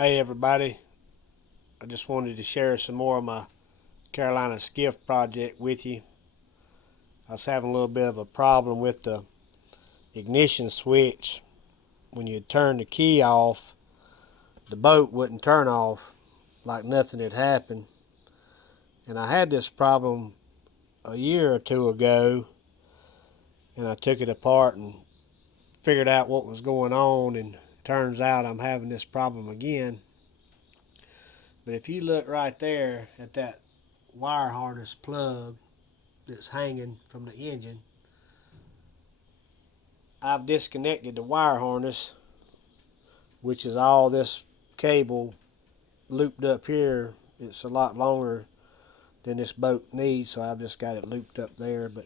Hey everybody, I just wanted to share some more of my Carolina Skiff project with you. I was having a little bit of a problem with the ignition switch. When you turn the key off, the boat wouldn't turn off like nothing had happened. And I had this problem a year or two ago, and I took it apart and figured out what was going on, and it turns out I'm having this problem again. But if you look right there at that wire harness plug that's hanging from the engine, I've disconnected the wire harness, which is all this cable looped up here. It's a lot longer than this boat needs, so I've just got it looped up there. But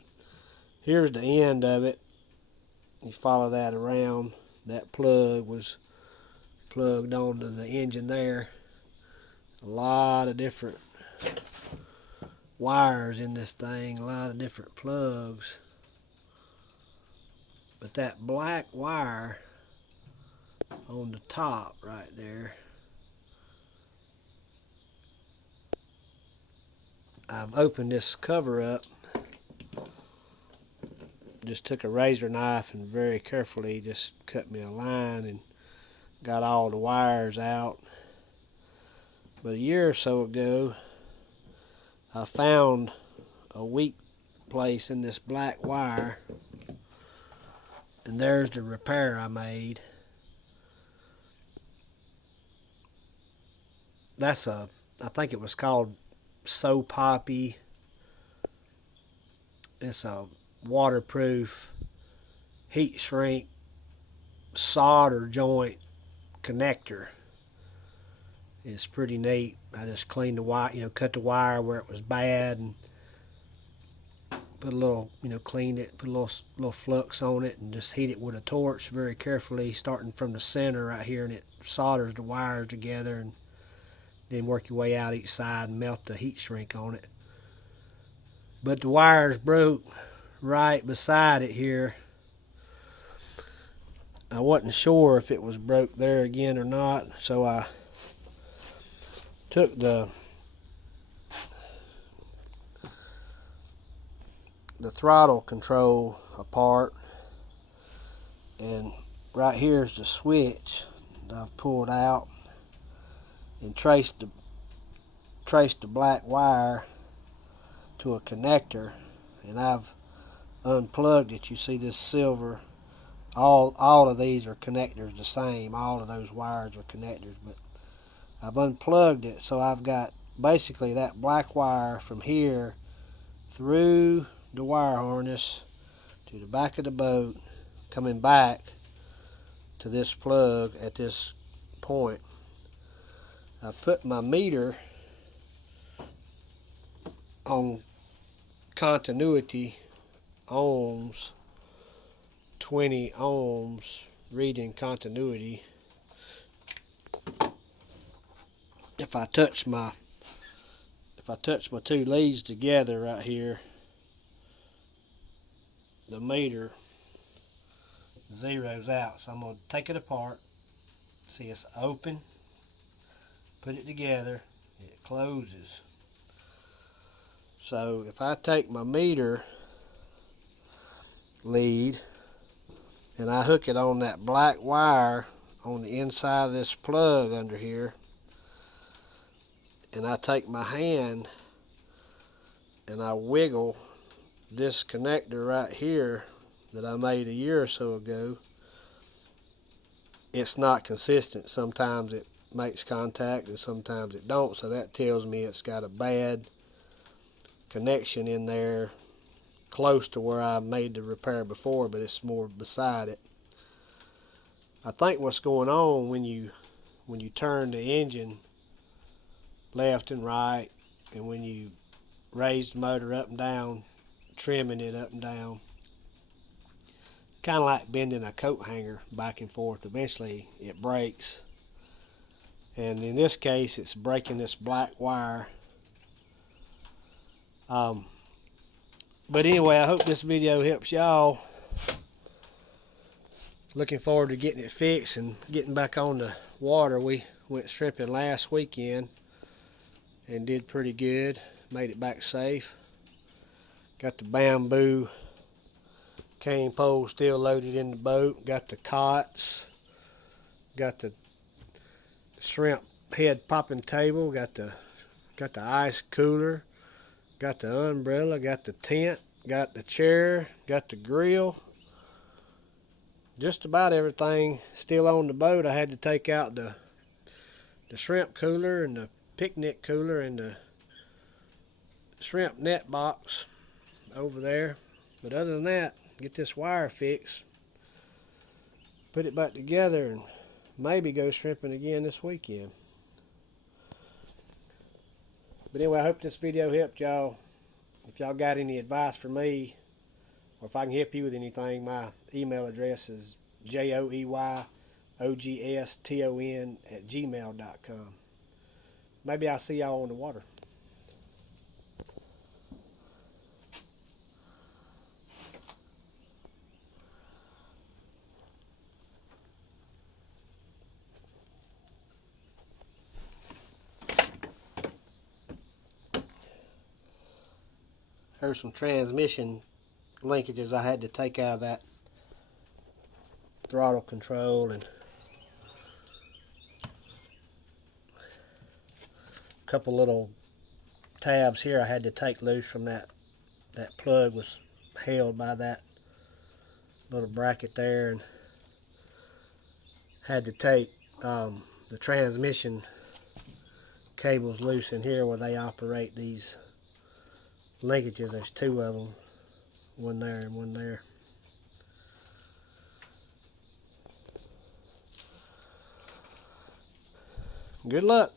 here's the end of it. You follow that around. That plug was plugged onto the engine there. A lot of different wires in this thing, a lot of different plugs. But that black wire on the top right there, I've opened this cover up. Just took a razor knife and very carefully just cut me a line and got all the wires out. But a year or so ago, I found a weak place in this black wire, and there's the repair I made. I think it was called So Poppy. It's a waterproof heat shrink solder joint connector. It's pretty neat. I just cleaned the wire, cut the wire where it was bad and put a little, cleaned it, put a little flux on it and just heat it with a torch very carefully, starting from the center right here, and it solders the wires together, and then work your way out each side and melt the heat shrink on it. But the wires broke right beside it here. I wasn't sure if it was broke there again or not, so I took the throttle control apart, and right here is the switch that I've pulled out, and traced the black wire to a connector, and I've unplugged it. You see this silver, all of these are connectors the same, all of those wires are connectors, but I've unplugged it, so I've got basically that black wire from here through the wire harness to the back of the boat, coming back to this plug at this point. I've put my meter on continuity ohms, 20 ohms, reading continuity. If I touch my two leads together right here, the meter zeroes out. So I'm going to take it apart. See, it's open. Put it together. It closes. So if I take my meter lead and I hook it on that black wire on the inside of this plug under here, and I take my hand and I wiggle this connector right here that I made a year or so ago, it's not consistent. Sometimes it makes contact and sometimes it don't, so that tells me it's got a bad connection in there close to where I made the repair before, but it's more beside it. I think what's going on when you turn the engine left and right, and when you raise the motor up and down, trimming it up and down, kind of like bending a coat hanger back and forth, eventually it breaks. And in this case, it's breaking this black wire. But anyway, I hope this video helps y'all. Looking forward to getting it fixed and getting back on the water. We Went shrimping last weekend and did pretty good. Made it back safe. Got the bamboo cane pole still loaded in the boat. Got the cots. Got the shrimp head popping table. Got the ice cooler. Got the umbrella. Got the tent. Got the chair. Got the grill. Just about everything still on the boat. I had to take out the shrimp cooler and the picnic cooler and the shrimp net box over there. But other than that, get this wire fixed, put it back together, and maybe go shrimping again this weekend. But anyway, I hope this video helped y'all. If y'all got any advice for me, or if I can help you with anything, my email address is joeywogston@gmail.com. Maybe I'll see y'all on the water. There's some transmission linkages I had to take out of that throttle control, and a couple little tabs here I had to take loose from that plug was held by that little bracket there, and had to take the transmission cables loose in here where they operate these linkages. There's two of them, one there and one there. Good luck.